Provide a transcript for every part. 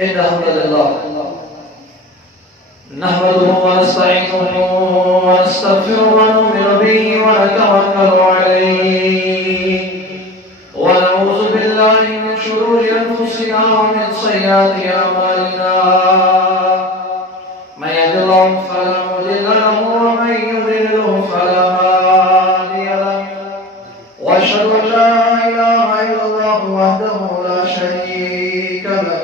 إن الحمد لله نحمده ونستعينه ونستغفره ونؤمن به ونتوكل عليه ونعوذ بالله من شرور أنفسنا ومن سيئات أعمالنا من يهد الله فلا مضل له ومن يضلل فلا هادي له وأشهد أن لا إله إلا الله وحده لا شريك له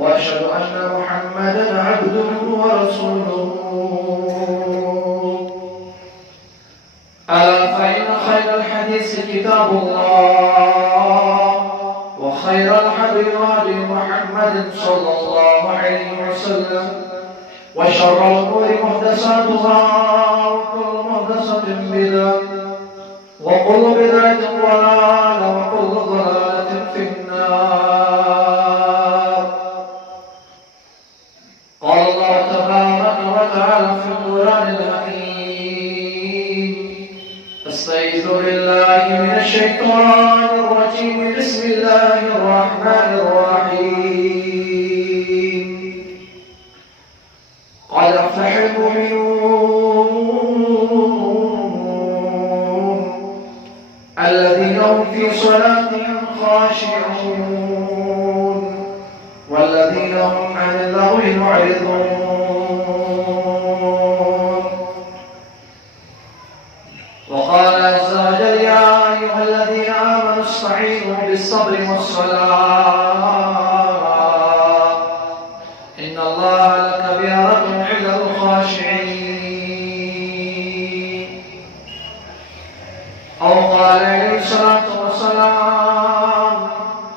وأشهد أن محمدا عبده ورسوله ألا فإن خير الحديث كتاب الله وخير الحديث هدي محمد صلى الله عليه وسلم وشر الأمور محدثاتها وكل محدثة بدعة وكل بدعة ضلالة وكل ضلالة في النار. قال الله تبارك وتعالى في القرآن الحكيم: استعيذ بالله من الشيطان الرجيم بسم الله الرحمن الرحيم. قد أفلح المؤمنون الذين هم في صلاتهم خاشعون والذين هم عن اللغو معرضون. وقال عز وجل: يا أيها الذين آمنوا استعينوا بالصبر والصلاة إن الله لكبيرة إلا الخاشعين. أو قال عليه الصلاة والسلام: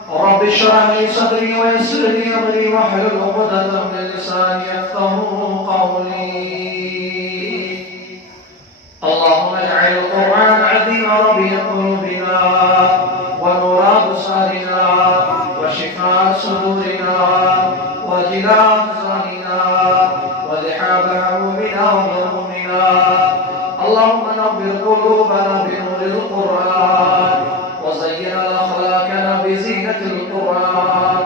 رب اشرح لي صدري ويسر لي أمري واحلل عقدة من لساني يفقهوا قولي. اللهم اجعل القرآن العظيم ربيع قلوبنا ونور أبصارنا وشفاء صدورنا وجلاء أحزاننا وذهاب همومنا وغمومنا. اللهم نور قلوبنا بنور القرآن وزين أخلاقنا بزينة القرآن.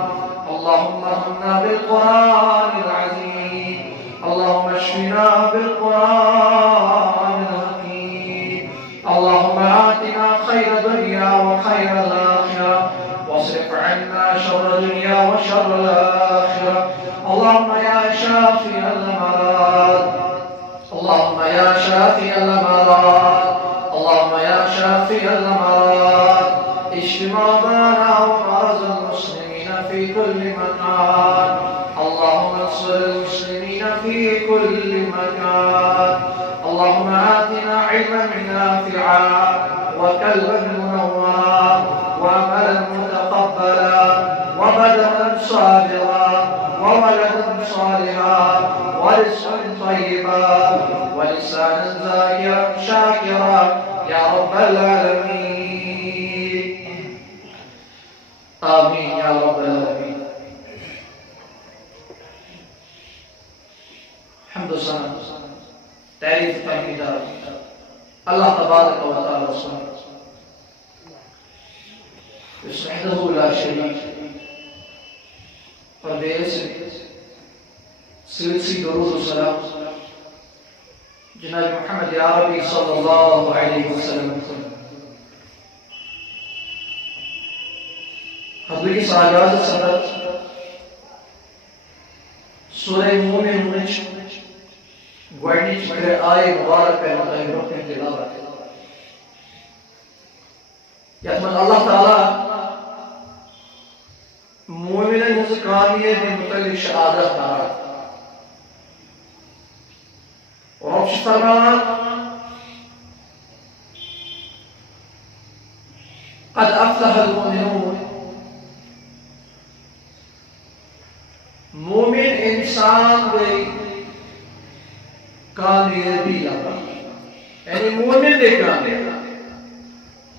اللهم ارحمنا بالقرآن العظيم. اللهم اشفنا بالقرآن الحكيم. اللهم آتنا خير الدنيا وخير الآخرة واصرف عنا شر الدنيا وشر الآخرة. اللهم يا شافي الأمراض اللهم يا شافي الأمراض اللهم يا شافي الأمراض اشف مرضانا ومرضى المسلمين في كل مكان. اللهم انصر المسلمين في كل مكان. اللهم آتنا علما نافعا وقلبا منورا وعملا متقبلا وبدنا صابرا وولدا صالحا ورزقا طيبا ولسانا ذاكرا شاكرا يا رب العالمين. آمين يا رب العالمين. حمد و ثنا تعریف تحمیدات اللہ تبارک و تعالی سبحانہ وحدہ لا شریک اور بے سلسی درود و سلام جناب محمد عربی صلی اللہ علیہ وسلم. حضوری ساجاز صدر سورہ مومن منچ گوڑنیچ میرے آئے مبارک پہ مطلب رکھنے تلاوت یتمن اللہ تعالی مومنین ہز کامیت متعلق شہادت دار رب فرمان: قد افلح المؤمنون. مومن انسان گئی کامیابی یابا یعنی مومن دے کامیاب.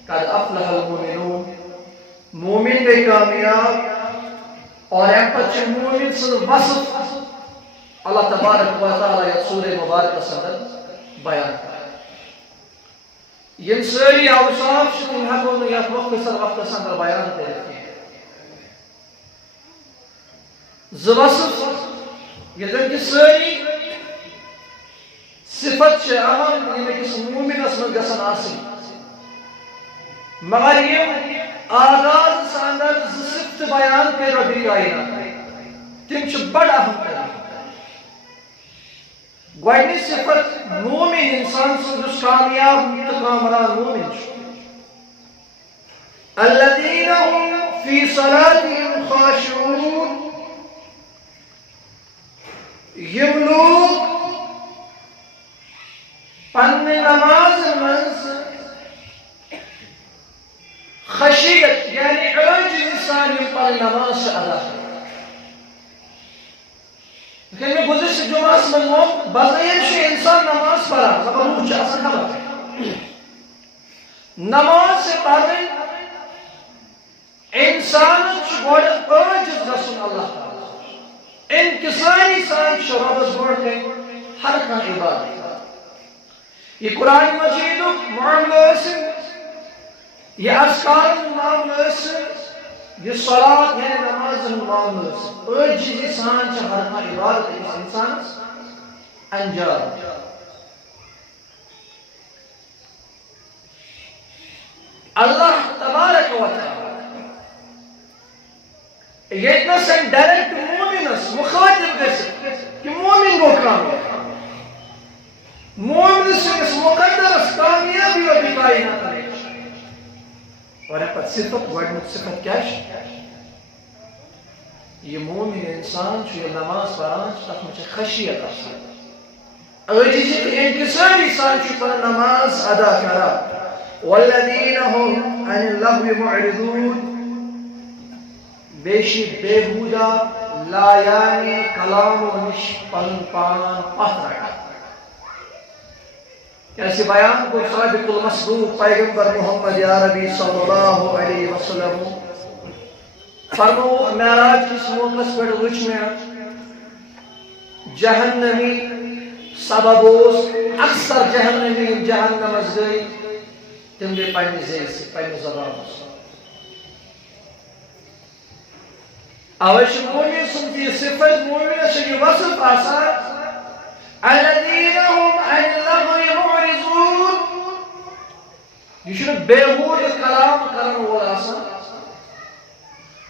قد افلح المؤمنون مومن دے کامیاب. اور ایک پچھے مومن سے وصف اللہ تبارک و تعالی یا سورہ مبارک صدر بیان کرتا ہے. یم ساری اوصاف تم ہیکو یا مختصر وقت اندر بیان کرتے ہیں. زوصف یدن کی ساری صفت اہم یعنی مومنس من گژھن آسن مگر یم آغاز اندر صفت بیان کر ربی کائنات تم بڑ اہم گوڈنچ صفت مومن انسان سن کامیاب تو کامران مومن الذين هم في صلاتهم خاشعون یم لوگ پنہ نماز منز خشیت یعنی عجز انسان یم پنہ نماز سے ادا کرے لیکن میں گزشتہ جمعہ سے من بظاہر سے انسان نماز پڑھا مگر روح چاہتا خبر نماز سے پڑھنے انسان گوڑ عجز گژھن اللہ تعالی انکساری سان ربس برتے ہر کھانا عبادت یہ قرآن مجید معاملہ سے یہ اذکار معاملہ سے یہ صلاة یعنی نماز معاملہ سے عجز سان ہر کھانا عبادت اس انسان انجام اللہ تبارک و تعالی یہ سن ڈائریکٹ مومنس مخاطب گژھِ کہ مومن گو کامیاب مومن سنس مقدرس کامیابی و کائنات اور پتہ صفت گۄڈنیُک صفت کیا یہ مومن انسان یہ نماز پڑھان تک میں خشیت آسان عجزی تہ انکساری سان پنن نماز ادا کران والذین هم عن اللغو معرضون بیشی بےہودہ لایانی کلام و نش پن پان پتھ رکھا کیسے بیان کو صادق المصدوق پیغمبر محمد عربی صلی اللہ علیہ وسلم فرمو معراج کس موقع پر وچ میں جہنمی سبب اکثر جہنمی جہنم از گئی تم بھی پنی زیر سے پنی زبان سے اوش مومن سنتی صفت مومن سے یہ وصف آسان الذين هم عن اللغو معرضون یہ بےہود کلام کرن وول آسان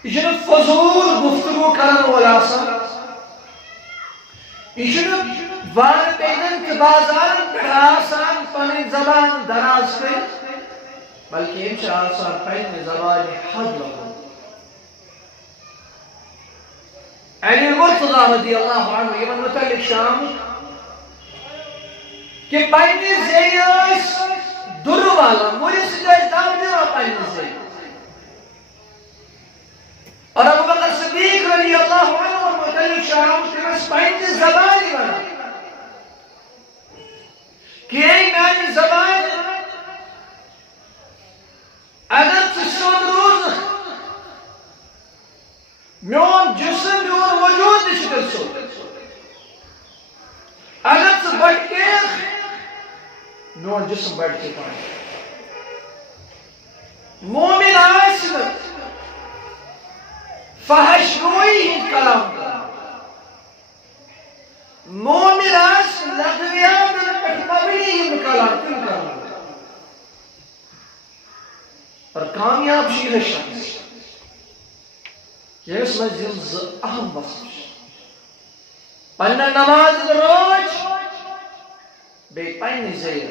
یہ فضول گفتگو کرن وول آسان یہ وان پیدن کے بازار پہ آسان پنی زبان دراز کر بلکہ یہ آسان پنی زبان حد لگو علی المرتضی رضی اللہ عنہ یہ متعلق شام کہ پنی زیس در والا موری سجائز دام دیوا پنی زی اور ابو بکر صدیق رضی اللہ عنہ متعلق شام تمس پنی زبانی والا کہ ای میانی زبان اگر تسون روز میون جسم میون وجود نشکل سو اگر تو بڑھ کے میون جسم بڑھ کے پانے مومن آسن فحش روئی ہی کلام کرا مومن آسن لغویان پر مبنی ہی کلام کرا اور کامیاب شیر شخص یہ اس مجلس اہم وصف پنہ نماز روز بے پنہ زیر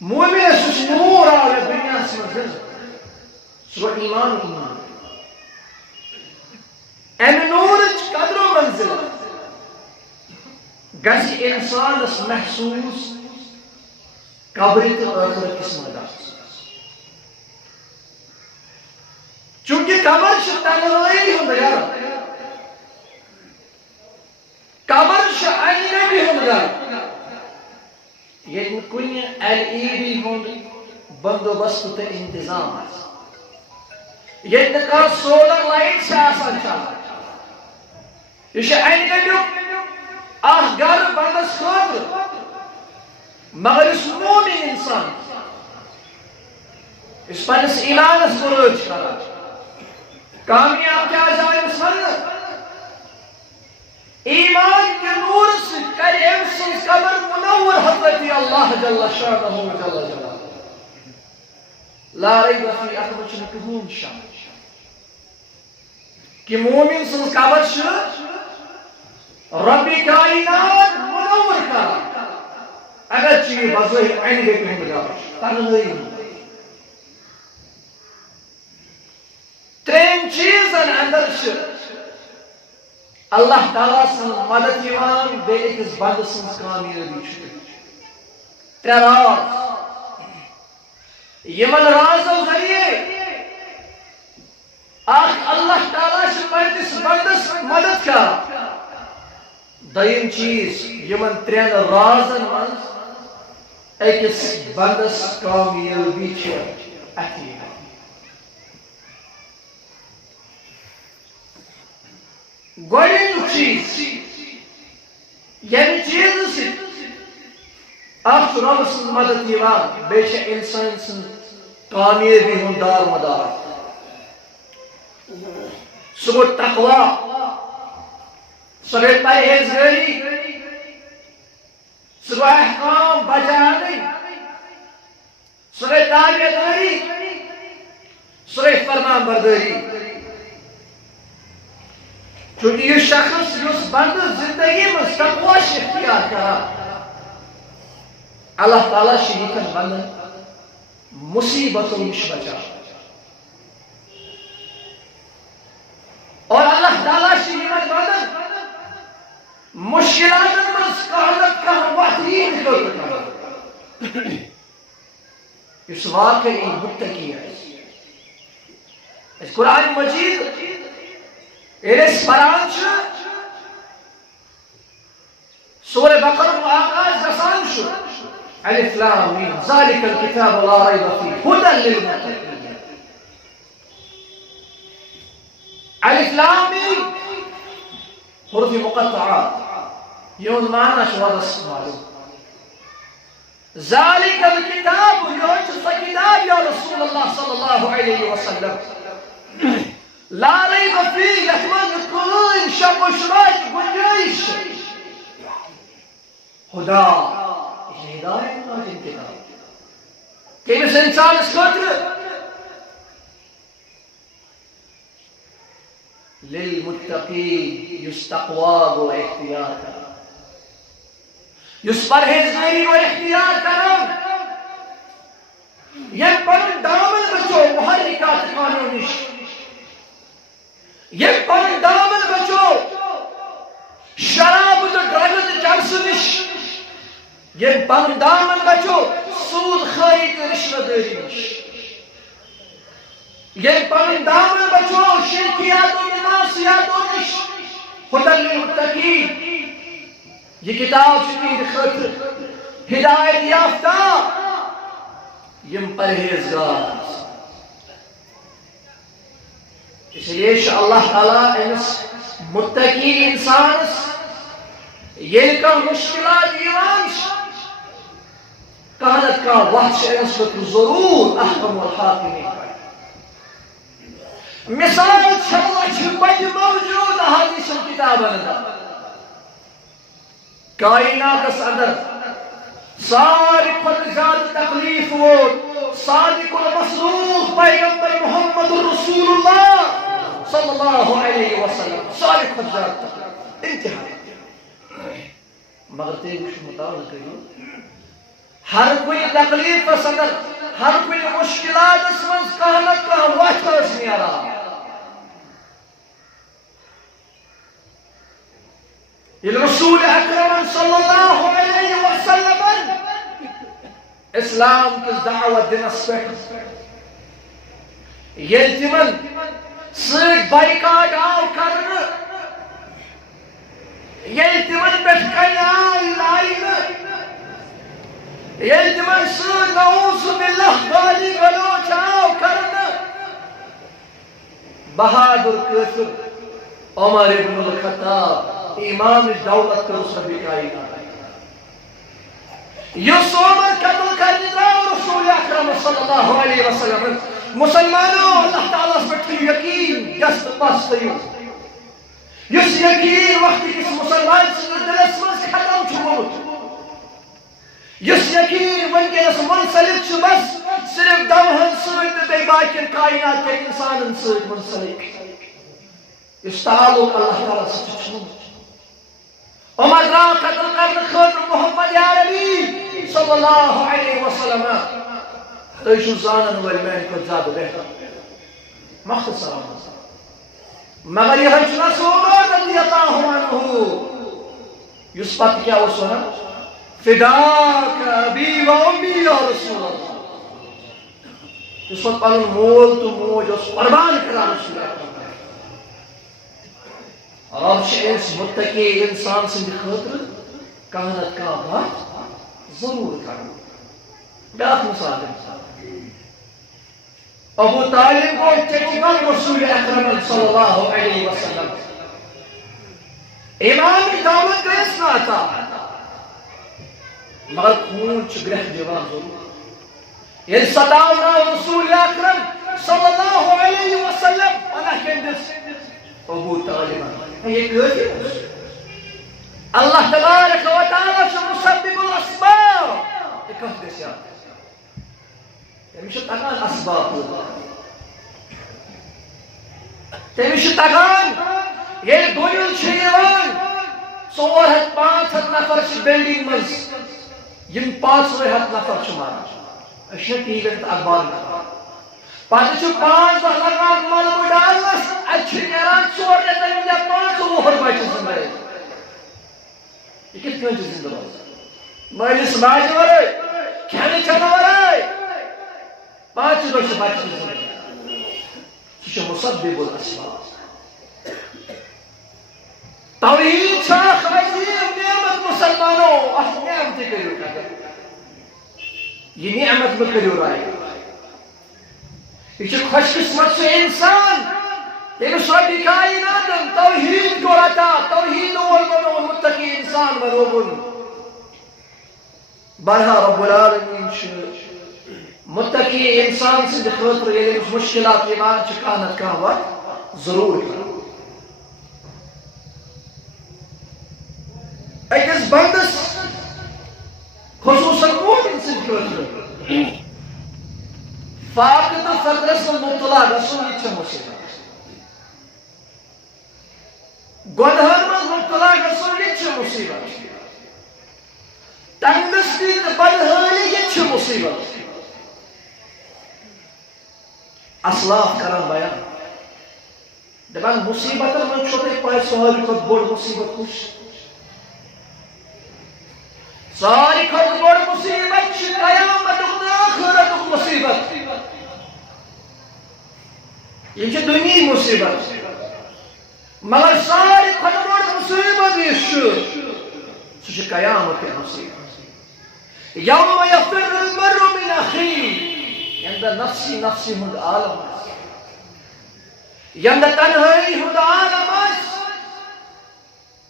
مومن سس نور آل دنیا سے سو ایمان ایمان ام نور قدر و منزل گژھِ انسانس محسوس قبر تو آخرت کس مدد چونکہ قبر تنہائی ہوں یار قبر اجنبی ہوں یار یہ کن LED ہوں بندوبست تو انتظام یہ کا سولر لائٹ سے آسان چاہتا یہ اجنبی آہ گھر بندس خاطر مگر اس مومن انسان اس پنس ایمانس بروج کرا کامیاب کیا جائے سن ایمان کے نور سے کرے امسن قبر منور حضرت اللہ جل شانہ جل جلالہ لا ریب فی اخبر کہون شان کہ مومن سن قبر رب کائنات منور کر اگر چیز بظاہر عین گئی کہیں بجا تنہائی ترین چیزن اندر اللہ تعالیٰ سن مدد یوان بے اکس بند سن کامیابی ترے راز یمن رازو ذریعے اللہ تعالیٰ سے پنس بندس مدد کر دیم چیز یمن ترین رازن من اکس بندس کامیابی اتی گوڑین چیز یعنی چیز سے آپ رب سن مدد یوان بیچے انسان سن کامیابی ہوں دار مدار سگو تقوی سگو پرہیزگاری سگو احکام بجانی سگو تابعداری سگو فرمان برداری چونکہ یہ شخص اس بند زندگی میں تقوی اختیار کرا اللہ تعالیٰ شریکن بند مصیبتوں نش بچا اور اللہ تعالیٰ شریکن بند مشکلات میں قحلت کا وحدین کرتا اس واقعی متقی ہے اس قرآن مجید اس پران سورہ بقرہ و آغاز رسان شو الف لام میم ذالک الکتاب لا ریب فیہ ھدی للمتقین الف لام میم حروف مقطعات یہ معنی شو رس معلوم ذالک الکتاب یہ کتاب یا رسول اللہ صلی اللہ علیہ وسلم لا ریب فیہ یتمن کوئی شک و شبہت گنجائش خدا یہ ہدایت نازل کتاب کہ اس انسان اس خاطر للمتقین یس تقوی و اختیار کرا یس پرہیزگاری و اختیار کرا یہ پر دامن بچو محرکات قانونش یہ پر دامن بچو شراب تو ڈرگز جرسنش یہ پر دامن بچو سود خواہی تو رشوت دارینش یہ پر دامن بچو شرکیات و معاصیات و نش ھدی للمتقین یہ کتاب شکید خطر ہدایت یافتہ یم پرہیزگار اس لیے اللہ تعالیٰ انس متقی انسانس یہ کا مشکلات ایوانش کانت کا وحش انس کو ضرور احکم والحاکمین مثال چھوچ بج موجود حدیث کتاب اندر کائنات اس اندر ساری خود زیادہ تکلیف ہو صادق المصدوق پیغمبر محمد رسول اللہ صلی اللہ علیہ وسلم ساری خود زیادہ تکلیف انتہا مگر تیگوش مطابق کریو ہر کوئی تکلیف اس اندر ہر کوئی مشکلات اس منز کہنت کا وقت اس میں آرہا الرسول اکرم صلی اللہ علیہ وسلم اسلام کس دعوت دنس پہ یلتمن سیک بائیکاٹ آو کرن یلتمن پیٹ کنیائی لائن یلتمن سیک نعوذ باللہ غالی گلوچ آو کرن بہادر کفر عمر ابن الخطاب امام دولت کا رسول بکائی یہ سومر قتل کرنے رسول اکرم صلی اللہ علیہ وسلم مسلمانوں اللہ تعالیٰ پر تھیو یقین یس بس تھیو یس یقین وقت کس مسلمان سن دلس مز ختم چھوٹ یس یقین ونکس منسلک بس صرف دمہن سۭتۍ تہٕ باقین کائنات کے انسانن سۭتۍ منسلک اس تعلق اللہ تعالیٰ سے چھوٹ عمر را قتل کرنے خاطر محمد عربی صلی اللہ علیہ وسلم تیشو زانن والی میں کو زیادہ بہتر مختصر مگر یہ ہنچنا سومر رضی اللہ عنہ یس پت کیا اس ونا فداک ابی و امی یا رسول اللہ اس وقت پانون مول تو موج اس قربان کرا رسول اللہ اور اس متقی انسان سے خاطر کہانت کا بات ضرور کرنا بیاکھ مثال ابو طالب کو چچگن رسول اکرم صلی اللہ علیہ وسلم امام دعوت کا اس نہ تھا مگر خون چگرہ دیوان ضرور یہ صداونا رسول اکرم صلی اللہ علیہ وسلم انا کندس ابو طالب یہ کہتے ہیں اللہ تبارک و تعالی سے مسبب الاسباب یہ کہتے ہیں تمیشو تکان اسباب تمیشو تکان یہ دویل چھیوان 400-500 نفر چھ بلڈنگ مز یم 500 نفر چھ مارا اشیاء ٹیوین اخبار نفر پتہ چھ 5 لگان ملو ڈالنس اچھ نیران 4 رتن یا 500 بچہ زندہ یہ کت کن زندہ مالس ماجہ ورائے کھانے چانا ورائے 5 بچہ زندہ سہ مسبب الاسباب توحید چھاک عظیم نعمت مسلمانوں اس نعمت کریو قدر یہ نعمت میں کریو رائے یہ خوش قسمت سے انسان یہ سوٹی کائناتن توحید کو رتا توحید اول بنو متقی انسان بنو بن برہا رب العالمین متقی انسان سے خاطر یہ مشکلات ایمان چکانت کا وقت ضرور ہے ایکس بندس خصوصا مومن سے خاطر فاقد فقرس مبتلا رسول یہ مصیبت گناہن من مبتلا رسول یہ مصیبت تنگستی بدحالی یہ مصیبت اسلاف کران بیان دپان مصیبت من چھوٹے پائے سوال کھت بڑ مصیبت کچھ ساری کھت بڑ مصیبت قیامت آخرت مصیبت یہ دنیا مصیبت مگر ساری کھت بڑ مصیبت یہ قیامت مصیبت یوم یفر المرء من اخیه یند نفسی نفسی ہند عالم یند تنہائی ہند عالم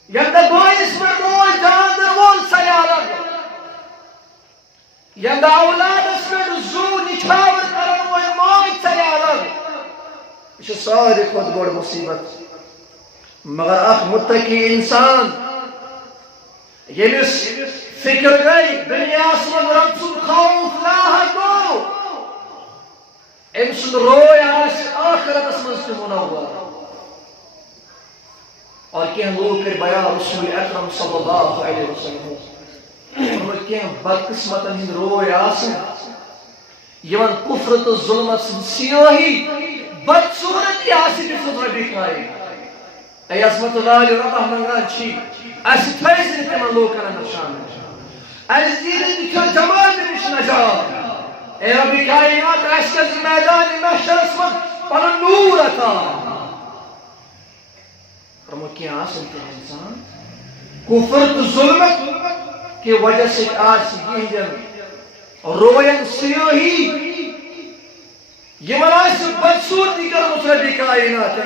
یند بوئیس پر بوئی جان در وول سیالت یند اولاد اس پر زو نچھاور کرن وول موئی سیالت یہ ساری خود بڑ مصیبت مگر اخ متقی انسان یمس فکر گئی دنیا من رب سن خوف لاحق گو ام سن روی آخرت اسمنس منور اور کیا لوگ کر بیان رسول اکرم صلی اللہ علیہ وسلم اور کیا بدقسمت ہند روی آسن یمن کفر تو ظلمت سن سیاہی بدصورت آسن جس ربی کھائی اے عظمت اللہ علیہ ربہ منگان چھی ایسی تھیزن تمن لوگ کرن نشان ایسی دیدن کیا جمال نش نجات اے ربی کائنات عشق میدان محشر اسمت پر نور عطا فرمو کیا آسن تے انسان کفر تو ظلمت کی وجہ سے آج یہ جن روین سیاہی یہ مناسب بدصورتی کر مصربی کائنات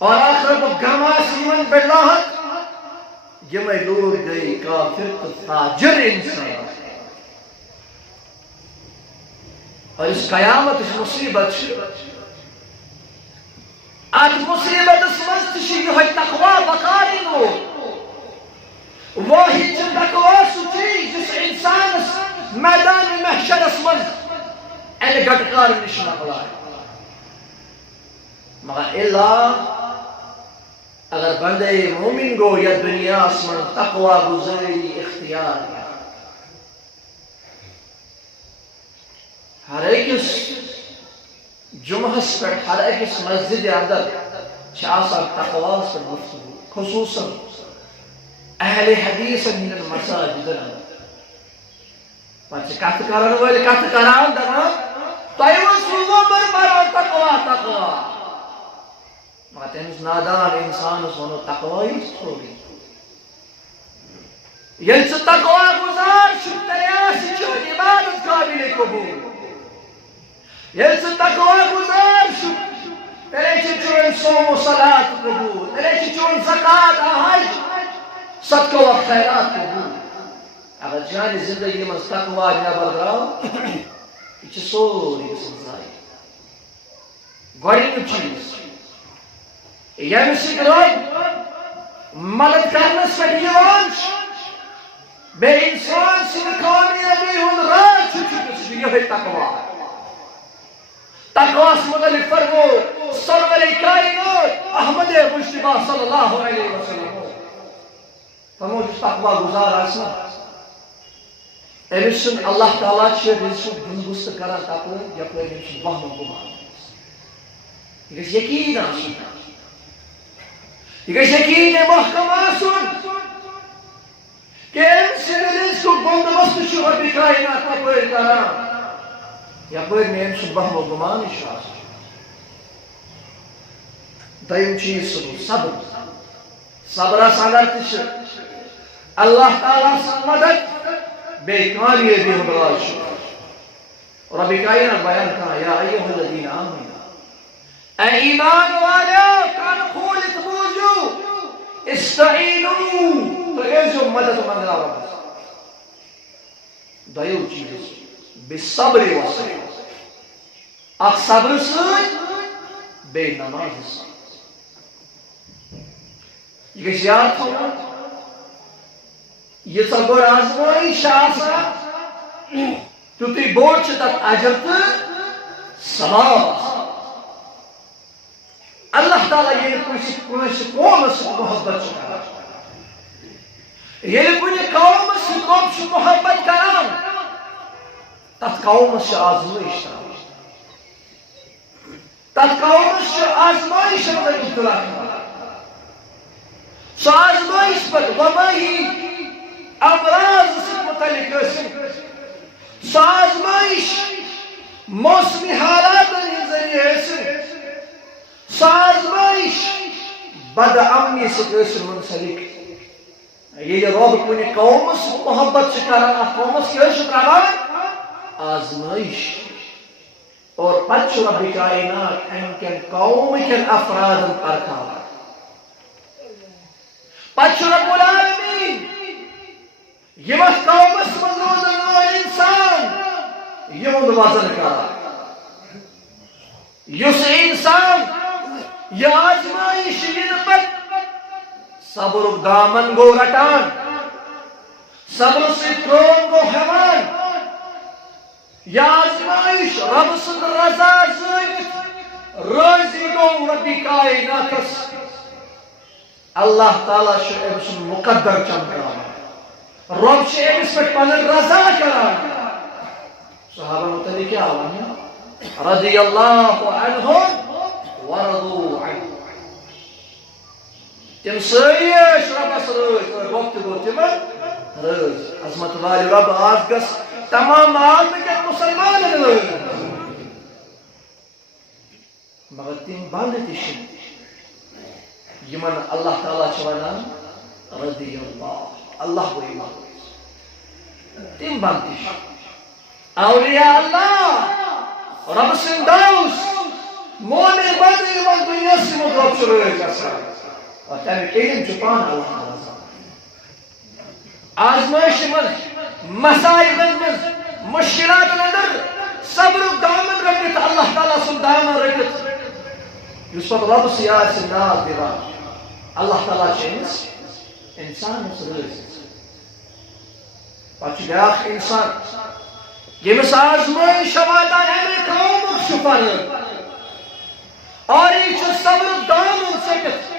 اور آخر کو گماس یمن بلاحت یہ میں لوگ گئی کافر تو تاجر انسان اور اس قیامت مصیبت ات مصیبت مز یہ تقوا بقارن واحد تقوا سہ چیز جس انسانس میدان محشرس مز ان گٹکار نش مکلائے مگر اللہ اگر بندے مومن گو یا دنیا من تقوا گزاری اختیار ہر ایکس جمعس پہ ہر ایکس مسجد اندر تقوا پر گفتگو خصوصا اہل حدیث ہند مساجد پہ کت کران ول کت کران دپان تہ بران تقوا تقوا مگر تمس نادان انسانس ونو تقوا تھوڑی یل سہ تقوا گزار تیلے چون عبادت قابل قبول یل سہ تقوا گزار تیلے چون صوم و صلاۃ قبول تیلے چون زکات حج صدقہ و خیرات قبول اگر جان زندگی من تقوا نبر درو یہ سوری ضائع گۄڈنیُک چیز یمہ سۭتۍ رۄب مدد کرنس پٮ۪ٹھ یِوان بیٚیہِ انسان سٕنٛدِ کامیٲبی ہُنٛد راز چھُ یِہوٚے تقوا تقواس متعلق فرمو سرور کائنات احمد مجتبیٰ صلی اللہ علیہ وسلم فرمو جس تقوا گزار آسنا أمس چھُنہٕ اللہ تعالیٰ چھُ رزقُک بندوبست کران تپٲرۍ یپٲرۍ أمِس چھُ وہم و گمان یہ گژھِ یقین آسُن یہ گژھِ یقین محکم آسُن کہ أمۍ سٕنٛدِ رزقُک بندوبست چھُ رۄبِ کائنات تپٲرۍ کران یپٲرۍ نہٕ أمۍ سُنٛد وہم و گمانٕے چھُ آسان دوٚیِم چیٖز سُہ گوٚو صبر صبرس اندر تہِ چھِ اللہ تعالیٰ سٕنٛز مدد بیٚیہِ کامیٲبی ہُنٛد راز چھُ رۄبِ کائنات بیان کران یا ایُّہا الذین آمنوا اے ایمان والیو کن کھوٗلِتھ بوٗزِو استعینوا تُہۍ ٲسۍزیو مدد منٛگان رۄبس دوٚیِم چیٖز بالصبر والصلاة اکھ صبر سۭتۍ بیٚیہِ نمازِ سۭتۍ یہ گژھِ یاد تھاوُن ییٖژاہ بٔڑ آزمٲیش چھِ آسان تیُتُے بوٚڑ چھُ تتھ اجر تہٕ ثواب آسان اللہ تعالیٰ ییٚلہِ کٲنٛسہِ قومس سۭتۍ محبت چھُ کران ییٚلہِ کُنہِ قومس سۭتۍ رۄب چھُ محبت کران تتھ قومس چھِ آزمٲیش تراوان تتھ قومس چھِ آزمٲیش اندر ابتلا کران سۄ آزمٲیش پتہٕ وبٲہی امراض سۭتۍ متعلق ٲسِن سۄ آزمٲیش موسمی حالاتن ہٕنٛدۍ ذٔریعہٕ ٲسِن سۄ آزمٲیش بد امنی سۭتۍ ٲسِن منسلک ییٚلہِ رۄب کُنہِ قومس سۭتۍ محبت چھُ کران اتھ قومس کیٛاہ چھُ تراوان آزمائش اور پتہ چھُ رۄبِ کائنات امہِ کٮ۪ن قومٕکٮ۪ن افرادن پرکھاوان پتہ چھُ رب العالمین یِم اتھ قومس منٛز روزن وٲلۍ انسان یِہُنٛد وزن کران یُس انسان یہِ آزمائش یِنہٕ پتہٕ صبرُک دامن گوٚو رٹان صبرٕ سۭتۍ کٲم گوٚو ہٮ۪وان یہ آزمائش رب سند رضا زٲنِتھ رٲضی گوٚو رۄبِ کائناتس اللہ تعالیٰ چھُ أمۍ سُنٛد مقدر چمکاوان رۄب چھُ أمِس پٮ۪ٹھ پنٕنۍ رضا کران صحابہ متعلق کیٛاہ ونہِ رضی اللہ عنہم ورضوا عنہ تِم سٲری ٲسۍ رۄبس رٲضۍ اور رۄب تہِ گوٚو تِمن رٲضۍ عظمت والہِ رۄب آز گژھ تمام عالمٕکٮ۪ن مُسلمانن رٲضۍ مگر تِم بنٛدٕ تہِ چھِ یِمن اللہ تعالیٰ چھُ ونان رضی اللہ گوٚو یِمن تِم بنٛدٕ تہِ چھِ اولیاء اللہ رۄبہٕ سٕنٛدۍ دوست مومن بنٛدٕ یِمن دُنیاہس منٛز رۄب چھُ رٲضۍ گژھان اور تمیُک علم چھُ پانہٕ اللہ تعالیٰ آزمائش من مسائلن من مشکلاتن اندر صبر دامن رٹت اللہ تعالیٰ سن دامن رٹت اس پتہ رب سیاح سے نال دیوان اللہ تعالیٰ چینس انسان رز پتہ بیاکھ انسان یمس آزمائش واتان امہ قومک شفر اور یہ صبر دامن سکت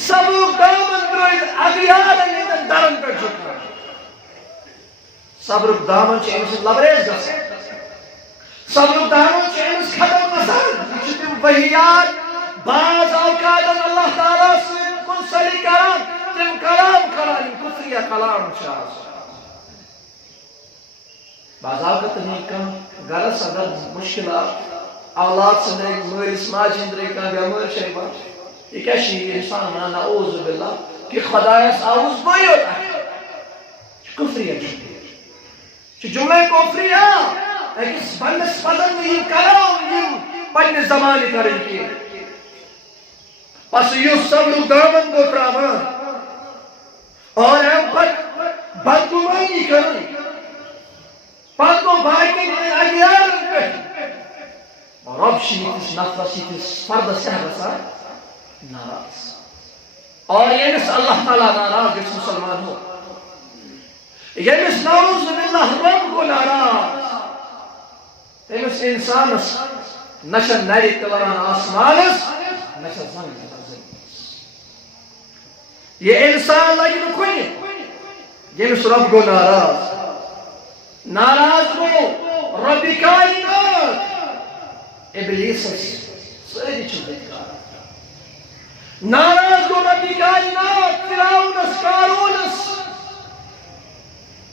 صبر دامن ترٲیِتھ اغیارن ہندن درن پہ جھکان صبر دامن امس لبریز گژھان صبر دامن امس ختم گژھان یہ تم وحیات بعض اوقات اللہ تعالیٰ سن منسلک کران تم کلام کران کفریہ کلام بعض اوقات نہیں کم گرس اگر مشکلات اولاد سندر مالس ماج ہندر کھانا بیمار شیبا یہ کیا انسان ونان نعوذ باللہ کہ خدایس آوز بایوت کفریہ جملہ کفریہ اکس بنس پتن یہ کلام یہ پنہ زمانے کرن کی پس یہ صبر دامن کو تراوان اور ہم بدگمانی کرن پتہ باقی اگیارن پہ رب شیتس نفس شیتس فرد سہرسا ناراض اور یمس اللہ تعالیٰ ناراض گژھِ مسلمان ہو یمس نعوذ باللہ رب کو ناراض تمس انسانس نہ نر تلان آسمانس نہ زمین یہ انسان لگہ نا کن یمس رب گو ناراض ناراض گو رب کائنات ابلیس ساری چھ ناراض گو رب کائنات فرعونس قارونس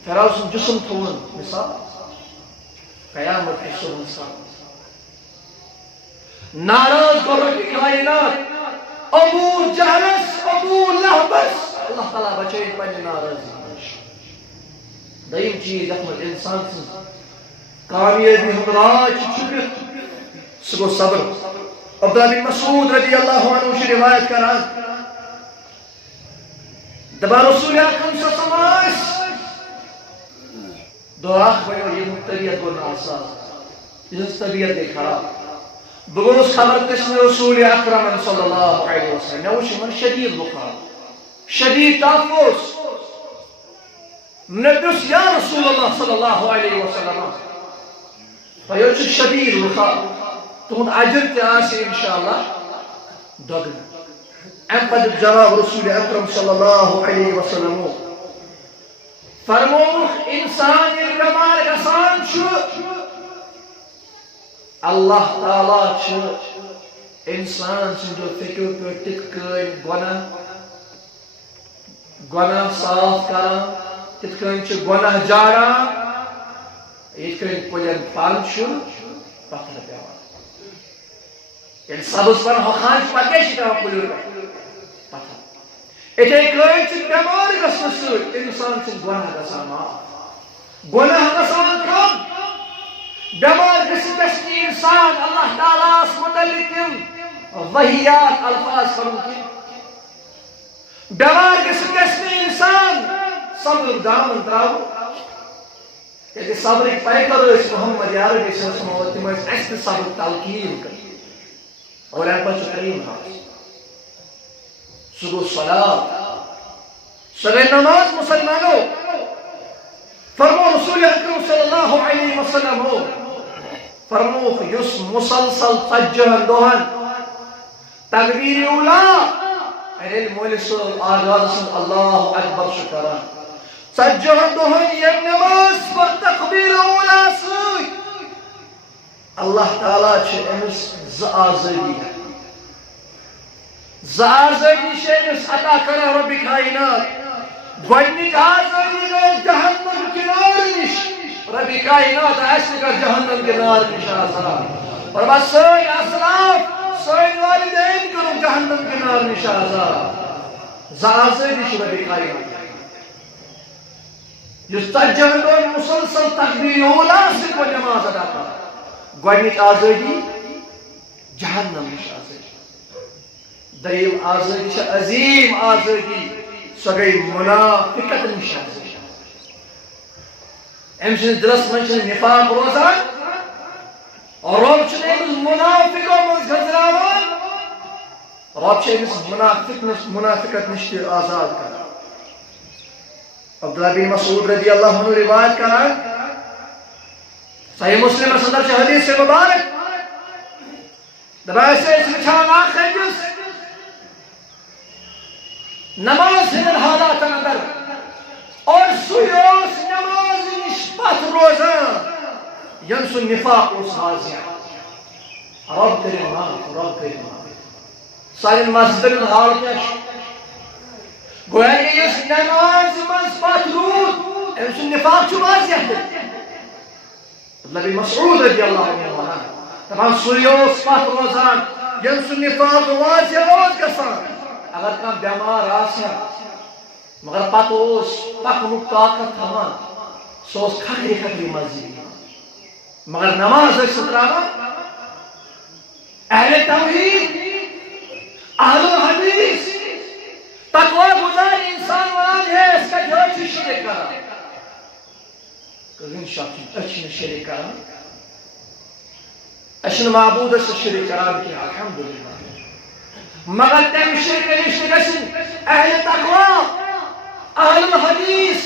فرعون جسم تھون مثال قیامت کی صبح مثال ناراض گو رب کائنات ابو جہلس ابو لہبس اللہ تعالیٰ بچائے پنہ ناراضی دیم چیز یتھ منٛز انسان سٕنٛز کامیٲبی ہُنٛد راز چھُ چھُپِتھ سُہ گوٚو صبر عبداللہ بن مسعود رضی اللہ عنہ چھُ روایت کران دپان رسول اکرم صلی اللہ علیہ وسلم دۄہ اکھ بنیو ییٚمیُک طبیعت گوٚو ناساز یِہٕنٛز طبیعت گٔے خراب بہٕ گوٚوُس خبر قسم رسول اکرم صلی اللہ علیہ وسلم مےٚ وُچھ یِمن شدید بُخار شدید تف اوس نبیس یا رسول اللہ صلی اللہ علیہ وسلم تۄہہِ چھُ شدید بُخار تُہُنٛد اجر تہِ آسہِ انشاءاللہ دۄگنہٕ امہِ پتہٕ جواب رسول اکرم صلی اللہ علیہ وسلم فرمووُکھ انسان ییٚلہِ بٮ۪مار گژھان چھُ اللہ تعالیٰ چھُ انسان سٕنٛدیو فِکرو پٮ۪ٹھ تِتھ کٔنۍ گۄناہ صاف کران تِتھ کٔنۍ چھُ گۄناہ جاران یِتھ کٔنۍ کُلٮ۪ن پھل چھُ پتھر پیوان ییٚلہِ سبز پن ہۄکھان چھُ پتہٕ کیٛاہ چھُ پیوان کُلیو پٮ۪ٹھ پتھر یِتھے کٔنۍ چھُ بٮ۪مار گژھنہٕ سۭتۍ انسان سٕنٛدۍ گۄناہ گژھان معاف گۄناہ گژھان کم بٮ۪مار گٔژھِتھ گژھِ نہٕ انسان اللہ تعالیٰ ہس متعلق تِم وحیات الفاظ کرُن کینٛہہ بٮ۪مار گٔژھِتھ گژھِ نہٕ انسان صبر دامن تراوُن کیٛازِ صبرٕکۍ پیکر ٲسۍ محمد عربی تِم ٲسۍ اَسہِ تہِ صبر تلقیٖن کران اور امہِ پتہٕ چھُ ترٛیٚیِم حق سُہ گوٚو صلات سۄ گٔے نماز مسلمانو فرمو رسول اکرم صلی اللہ علیہ وسلم فرمووُکھ یُس مسلسل 40 دۄہن تکبیٖر اوٗلا ییٚلہِ مولوی صٲب آغاز سُنٛد اللہ اکبر چھُ کران 40 دۄہن ییٚمہِ نماز پر تکبیٖر اوٗلا سۭتۍ اللہ تعالیٰ چھُ أمِس 2 آزٲدی چھِ أمِس عطا کران رۄبِ کائنات گۄڈنِچ آزٲدی گٔے جہنم کہِ نارٕ نِش رۄبِ کائنات آسہِ نہٕ کانٛہہ جہنم کہِ نارٕ نِش آزاد اور بس سٲنۍ اسلاف سٲنۍ والدین کٔرٕکھ جہنم کہِ نارٕ نِش آزاد 2 آزٲدی چھِ رۄبِ کائنات یُس 40 دۄہن مسلسل تکبیٖر اوٗلا سۭتۍ وۄنۍ نماز ادا کران گۄڈنِچ آزٲدی جہنم نِش آزٲدی دوٚیِم آزٲدی چھِ عظیٖم آزٲدی سۄ گٔے منافقت نِش آزٲدی أمۍ سٕنٛدِس دِلس منٛز چھُنہٕ نِفاق روزان اور رب چھنیمز منافقوں مز گھزراوان رب چھنیمز منافقت نشتی آزاد کرا عبداللہ بن مسعود رضی اللہ عنہ روایت کرا صحیح مسلم صدر سے حدیث سے مبارک دبائے سے اس وچھان آخر جس نماز ہندن حالات اندر اور سویوس نماز نشپت روزان ینسو نفاق اس حاضر رب کریم رب کریم سارے مسجد حال کیا گویا کہ اس نماز منصفت رود ینسو نفاق چھو واضح نبی مسعود رضی اللہ عنہ تمام سویوس پت روزان ینسو نفاق واضح روز گسان اگر کم بیمار آسیا مگر پتہ اس پکنک طاقت تھامان سو کھکری کھکری مزید مگر نماز سترانا اہل توحید اہل حدیث تقوی گزار انسان ونان ہے اس کا جو چیز شرک کرا کلین شاکی اچھن شرک کرا اچھن معبود اس شرک کرا کی الحمدللہ مگر تم شرک نشت گسن اہل تقوی اہل الحدیث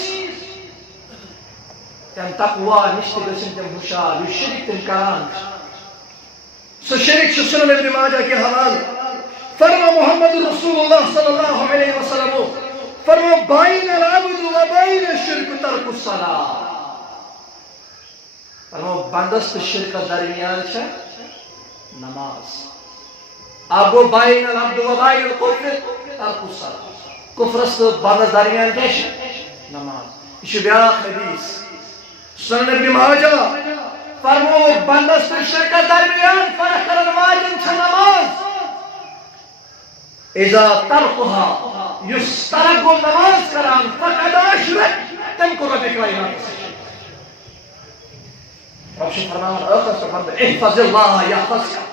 تم تقوی نشت گسن تم ہوشار یہ شرک تم کران سو شرک سنن ابن ماجہ کے حوال فرما محمد رسول اللہ صلی اللہ علیہ وسلم فرما بین العبد و بین الشرک ترک الصلاة فرما بندست شرک درمیان ہے نماز اب وہ بین العبد و بین الکفر ترک الصلاة کفرست بندست درمیان کیش نماز یہ بیاق حدیث سنن ابن ماجہ فرمو بندست شرک درمیان فرق کرن واجن چھ نماز اذا ترکها یسترک نماز کران فقد اشرک تم کو رب کائنات رب شو فرمان آخر سبحان احفظ اللہ یحفظک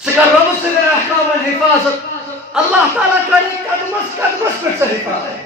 سکر رب سے احکام الحفاظت اللہ تعالیٰ کری قدمس پر سے حفاظت